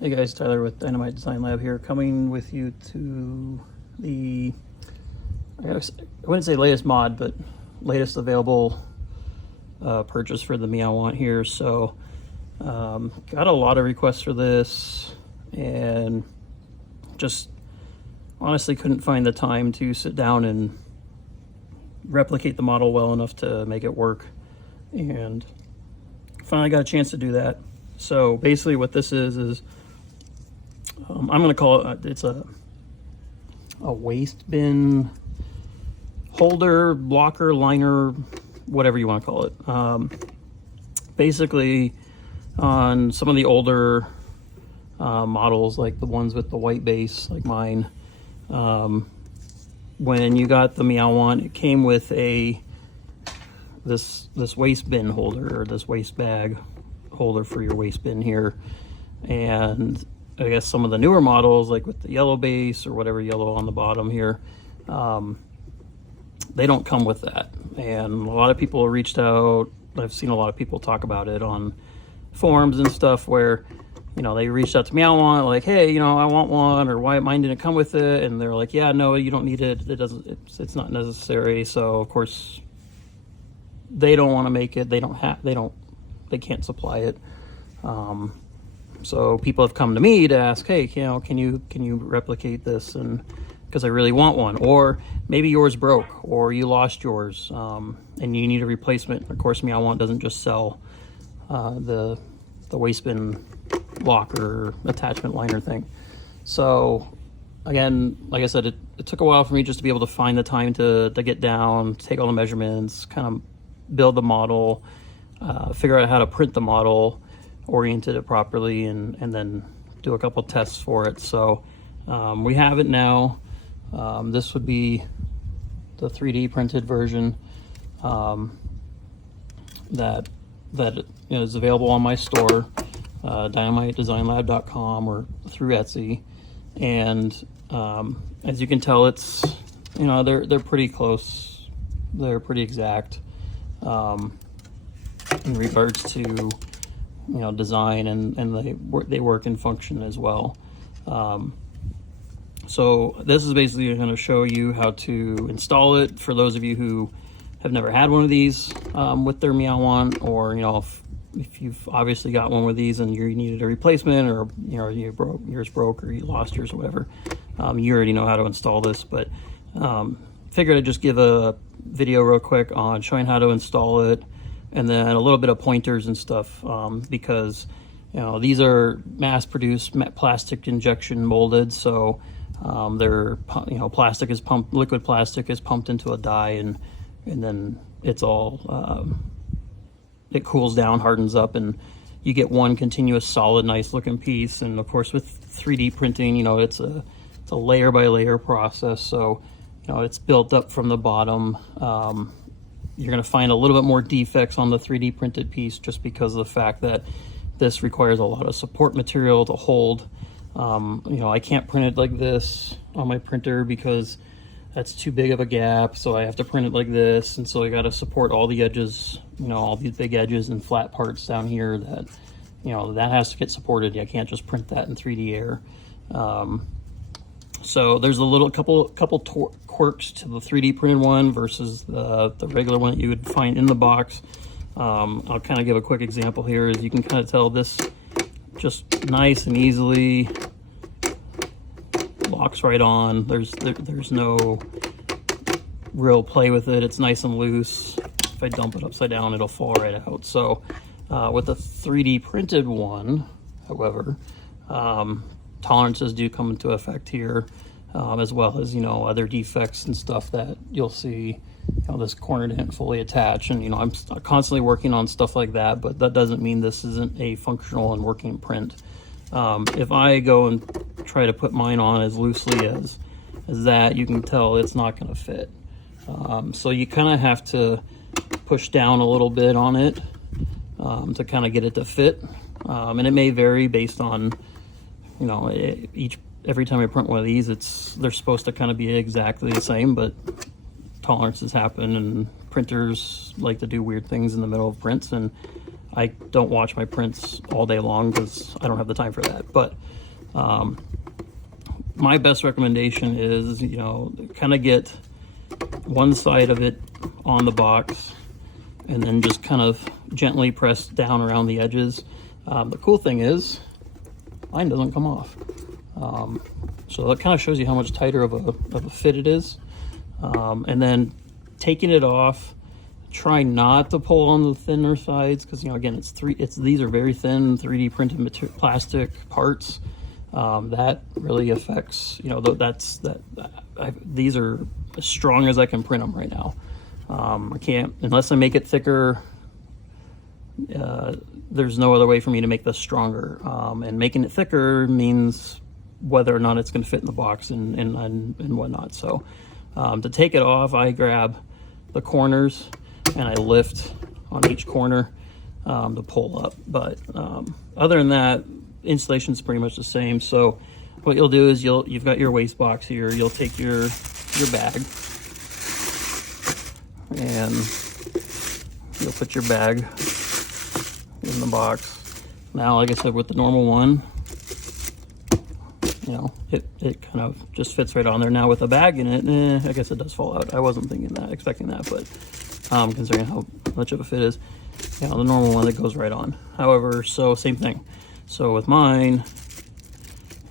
Hey guys, Tyler with Dynamite Design Lab here, coming with you to the, I wouldn't say latest mod, but latest available purchase for the Meowant here. So got a lot of requests for this and just honestly couldn't find the time to sit down and replicate the model well enough to make it work, and finally got a chance to do that. So basically what this is I'm going to call it, it's a waste bin holder, blocker, liner, whatever you want to call it. Basically, on some of the older models, like the ones with the white base, like mine, when you got the Meowant, it came with this waste bin holder, or this waste bag holder for your waste bin here. And I guess some of the newer models, like with the yellow base or whatever yellow on the bottom here, they don't come with that. And a lot of people reached out. I've seen a lot of people talk about it on forums and stuff where, you know, they reached out to me. I want, like, hey, you know, I want one, or why mine didn't come with it. And they're like, yeah, no, you don't need it. It doesn't, it's not necessary. So of course they don't want to make it. They can't supply it. So people have come to me to ask, hey, you know, can you replicate this? And because I really want one, or maybe yours broke, or you lost yours, and you need a replacement. Of course, Meowant doesn't just sell the waste bin locker attachment liner thing. So again, like I said, it took a while for me just to be able to find the time to get down, take all the measurements, kind of build the model, figure out how to print the model, oriented it properly, and then do a couple tests for it. So we have it now. This would be the 3D printed version that is available on my store, dynamitedesignlab.com, or through Etsy. And as you can tell, it's, you know, they're pretty close, they're pretty exact in regards to, you know, design, and they work and function as well. So this is basically going to show you how to install it for those of you who have never had one of these with their Meowant, or, you know, if you've obviously got one with these and you needed a replacement, or, you know, yours broke, or you lost yours, or whatever, you already know how to install this. But figured I'd just give a video real quick on showing how to install it, and then a little bit of pointers and stuff, because, you know, these are mass-produced plastic injection molded, so they're, you know, plastic is pumped, liquid plastic is pumped into a die, and then it's all it cools down, hardens up, and you get one continuous solid nice looking piece. And of course with 3D printing, you know, it's a layer by layer process, so, you know, it's built up from the bottom. You're going to find a little bit more defects on the 3D printed piece, just because of the fact that this requires a lot of support material to hold. You know, I can't print it like this on my printer because that's too big of a gap, so I have to print it like this, and so I got to support all the edges, you know, all these big edges and flat parts down here that, you know, that has to get supported. I can't just print that in 3D air. So there's a couple quirks to the 3D printed one versus the regular one that you would find in the box. I'll kind of give a quick example here. As you can kind of tell, this just nice and easily locks right on. There's no real play with it. It's nice and loose. If I dump it upside down, it'll fall right out. So with the 3D printed one, however, tolerances do come into effect here, as well as, you know, other defects and stuff that you'll see. You know, this corner didn't fully attach, and, you know, I'm constantly working on stuff like that, but that doesn't mean this isn't a functional and working print. If I go and try to put mine on as loosely as that, you can tell it's not going to fit. So you kind of have to push down a little bit on it to kind of get it to fit, and it may vary based on, you know, every time I print one of these, they're supposed to kind of be exactly the same, but tolerances happen, and printers like to do weird things in the middle of prints, and I don't watch my prints all day long because I don't have the time for that. But my best recommendation is, you know, kind of get one side of it on the box and then just kind of gently press down around the edges. The cool thing is mine doesn't come off. So that kind of shows you how much tighter of a fit it is. And then taking it off, try not to pull on the thinner sides because, you know, again, these are very thin 3D printed plastic parts. That really affects, you know, these are as strong as I can print them right now. I can't, unless I make it thicker, there's no other way for me to make this stronger. And making it thicker means whether or not it's going to fit in the box and whatnot. So to take it off, I grab the corners and I lift on each corner to pull up. But other than that, installation is pretty much the same. So what you'll do is you've got your waste box here. You'll take your bag and you'll put your bag in the box. Now, like I said, with the normal one, you know, it kind of just fits right on there. Now with a bag in it, I guess it does fall out. I wasn't expecting that, but considering how much of a fit is, you know, the normal one, it goes right on. However, so same thing. So with mine,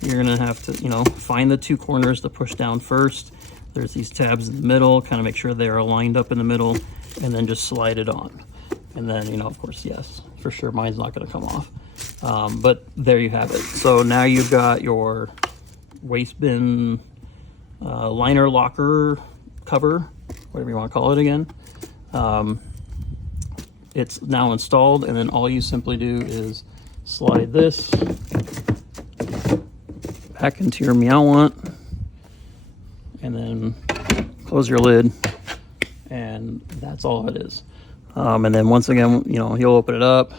you're gonna have to, you know, find the two corners to push down first. There's these tabs in the middle, kind of make sure they're aligned up in the middle, and then just slide it on. And then, you know, of course, yes, for sure, mine's not gonna come off. But there you have it. So now you've got your waste bin liner locker cover, whatever you want to call it again. It's now installed, and then all you simply do is slide this back into your Meowant and then close your lid, and that's all it is. And then once again, you know, you'll open it up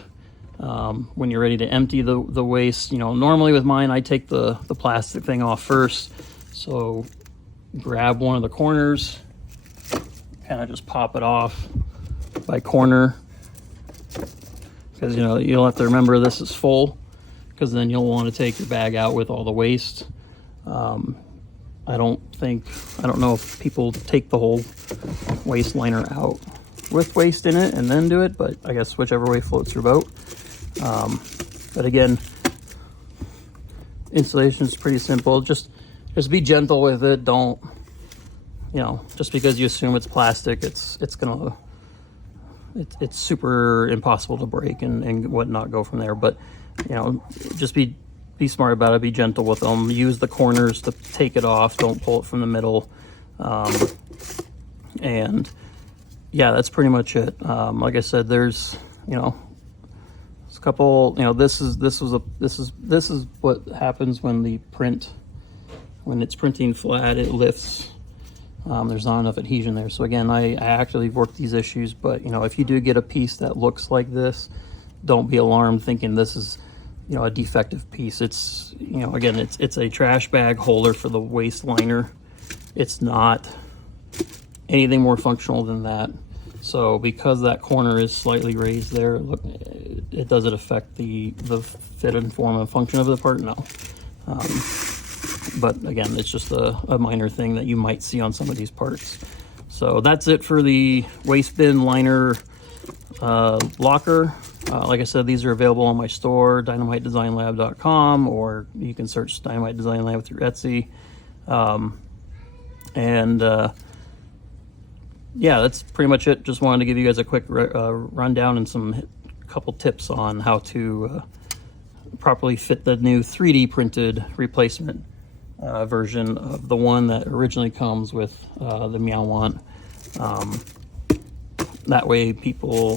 when you're ready to empty the waste. You know, normally with mine, I take the plastic thing off first. So grab one of the corners, kind of just pop it off by corner, because, you know, you'll have to remember this is full, because then you'll want to take your bag out with all the waste. I don't know if people take the whole waste liner out with waste in it and then do it, but I guess whichever way floats your boat. But again, installation is pretty simple. Just be gentle with it. Don't, you know, just because you assume it's plastic, it's super impossible to break and whatnot, go from there. But, you know, just be smart about it. Be gentle with them. Use the corners to take it off. Don't pull it from the middle. And yeah, that's pretty much it. Like I said, there's, you know, a couple, you know, this is what happens when when it's printing flat, it lifts. There's not enough adhesion there. So again, I actually worked these issues, but, you know, if you do get a piece that looks like this, don't be alarmed thinking this is, you know, a defective piece. It's, you know, again, it's a trash bag holder for the waste liner. It's not anything more functional than that. So because that corner is slightly raised there, look, does it affect the fit and form and function of the part? No. But again, it's just a minor thing that you might see on some of these parts. So that's it for the waste bin liner locker. Like I said, these are available on my store, dynamitedesignlab.com, or you can search Dynamite Design Lab through Etsy. Yeah, that's pretty much it. Just wanted to give you guys a quick rundown and couple tips on how to properly fit the new 3D printed replacement version of the one that originally comes with the Meowant. That way people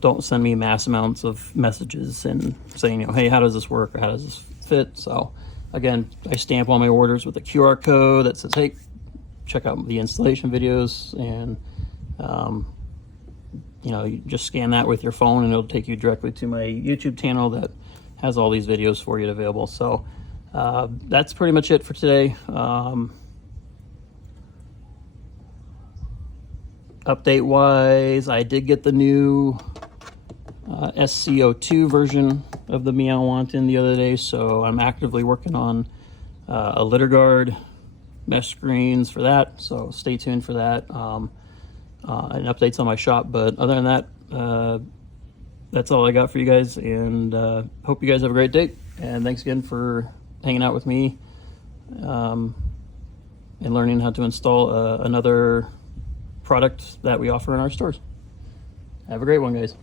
don't send me mass amounts of messages and saying, you know, hey, how does this work, or how does this fit? So again, I stamp all my orders with a QR code that says, hey, check out the installation videos, and you know, you just scan that with your phone and it'll take you directly to my YouTube channel that has all these videos for you available. So that's pretty much it for today. Update wise, I did get the new SCO2 version of the Meowant in the other day, so I'm actively working on a litter guard, mesh screens for that, so stay tuned for that, and updates on my shop. But other than that, that's all I got for you guys, and hope you guys have a great day, and thanks again for hanging out with me and learning how to install another product that we offer in our stores. Have a great one, guys.